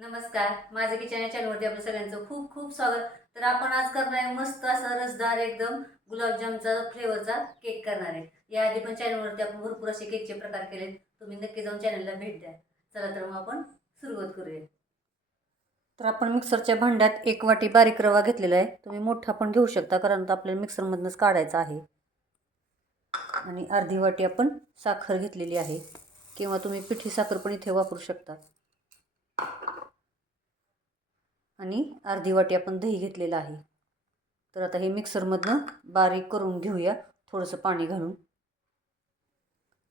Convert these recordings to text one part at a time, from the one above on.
नमस्कार. माझे किचन या चॅनलवरती आपलं सगळ्यांचं खूप खूप स्वागत. तर आपण आज करणार आहे मस्त असा रसदार एकदम गुलाबजामचा फ्लेवरचा केक करणार आहे. याआधी पण चॅनलवरती आपण भरपूर असे केकचे प्रकार केले तुम्ही नक्की जाऊन चॅनलला भेट द्या. चला तर मग आपण सुरुवात करूया. तर आपण मिक्सरच्या भांड्यात एक वाटी बारीक रवा घेतलेला आहे. तुम्ही मोठा पण घेऊ शकता कारण तो आपल्याला मिक्सरमधनंच काढायचा आहे. आणि अर्धी वाटी आपण साखर घेतलेली आहे. किंवा तुम्ही पिठी साखर पण इथे वापरू शकता. आणि अर्धी वाटी आपण दही घेतलेलं आहे. तर आता हे मिक्सरमधनं बारीक करून घेऊया थोडंसं पाणी घालून.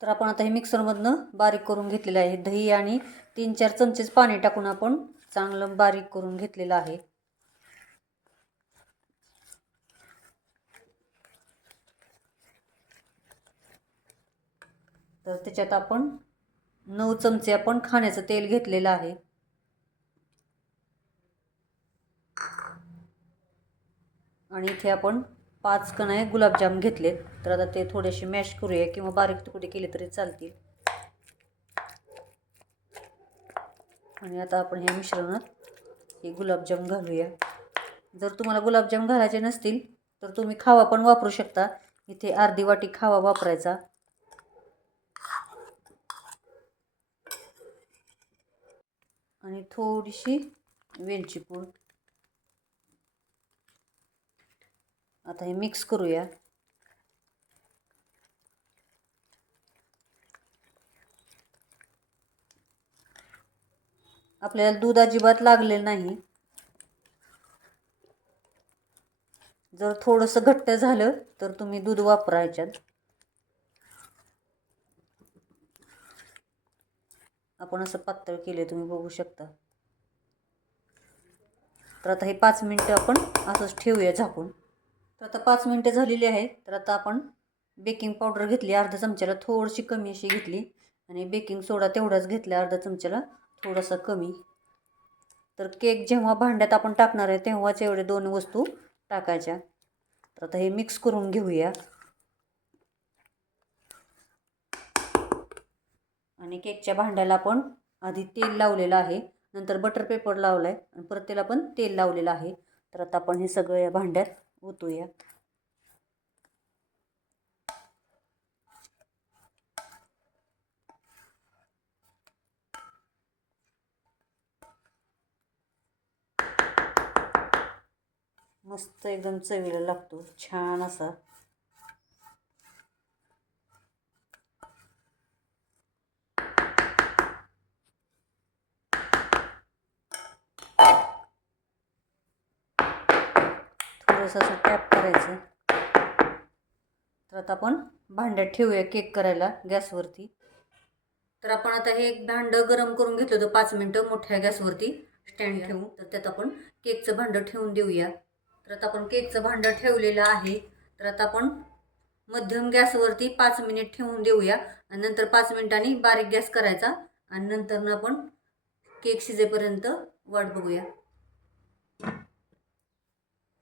तर आपण आता हे मिक्सरमधनं बारीक करून घेतलेलं आहे. दही आणि तीन चार चमचेच पाणी टाकून आपण चांगलं बारीक करून घेतलेलं आहे. तर त्याच्यात आपण नऊ चमचे आपण खाण्याचं तेल घेतलेलं आहे. आणि इथे आपण पाच कणाय गुलाबजाम घेतलेत. तर आता ते थोडेसे मॅश करूया किंवा बारीक तुकडे केले तरी चालतील. आणि आता आपण ह्या मिश्रणात हे गुलाबजाम घालूया. जर तुम्हाला गुलाबजाम घालायचे नसतील तर तुम्ही खावा पण वापरू शकता. इथे अर्धी वाटी खावा वापरायचा. आणि थोडीशी वेलची पूड. आता हे मिक्स करूया. आपल्याला दूध अजिबात लागले नाही. जर थोडंसं घट्ट झालं तर तुम्ही दूध वापरायच्यात आपण असं पातळ केले तुम्ही बघू शकता. तर आता हे पाच मिनटं आपण असंच ठेवूया झाकून. तर आता पाच मिनटं झालेली आहे तर आता आपण बेकिंग पावडर घेतली अर्धा चमच्याला थोडीशी कमी अशी घेतली आणि बेकिंग सोडा तेवढाच घेतला अर्धा चमच्याला थोडासा कमी. तर केक जेव्हा भांड्यात आपण टाकणार आहे तेव्हाच एवढे दोन वस्तू टाकायच्या. तर आता हे मिक्स करून घेऊया. आणि केकच्या भांड्याला आपण आधी तेल लावलेलं आहे. नंतर बटर पेपर लावला आहे आणि परत त्याला पण तेल लावलेलं आहे. तर आता आपण हे सगळं या भांड्यात ओतूया मस्त एकदम चवीला लागतो छान असा थोडंसं असं टॅप करायचं. तर आता आपण भांड्यात ठेवूया केक करायला गॅसवरती. तर आपण आता हे एक भांडं गरम करून घेतलं होतं पाच मिनटं मोठ्या गॅसवरती स्टँड ठेवून. तर त्यात आपण केकचं भांडं ठेवून देऊया. तर आता आपण केकचं भांडं ठेवलेलं आहे. तर आता आपण मध्यम गॅसवरती पाच मिनिट ठेवून देऊया. आणि नंतर पाच मिनिटांनी बारीक गॅस करायचा. आणि नंतर आपण केक शिजेपर्यंत वाट बघूया.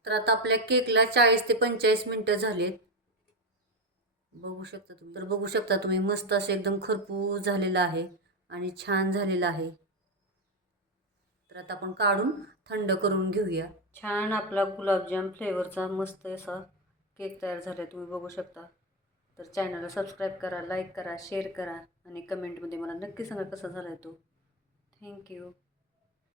तर आता आपल्या केकला चाळीस ते पंचेचाळीस मिनटं झालेत. बघू शकता तुम्ही. तर बघू शकता तुम्ही मस्त असं एकदम खरपूस झालेलं आहे आणि छान झालेलं आहे. तर आता आपण काढून थंड करून घेऊया. छान आपला गुलाबजाम फ्लेवरचा मस्त असा केक तयार झाला आहे तुम्ही बघू शकता. तर चॅनलला सबस्क्राईब करा लाईक करा शेअर करा आणि कमेंटमध्ये मला नक्की सांगा कसा झाला आहे तो थँक्यू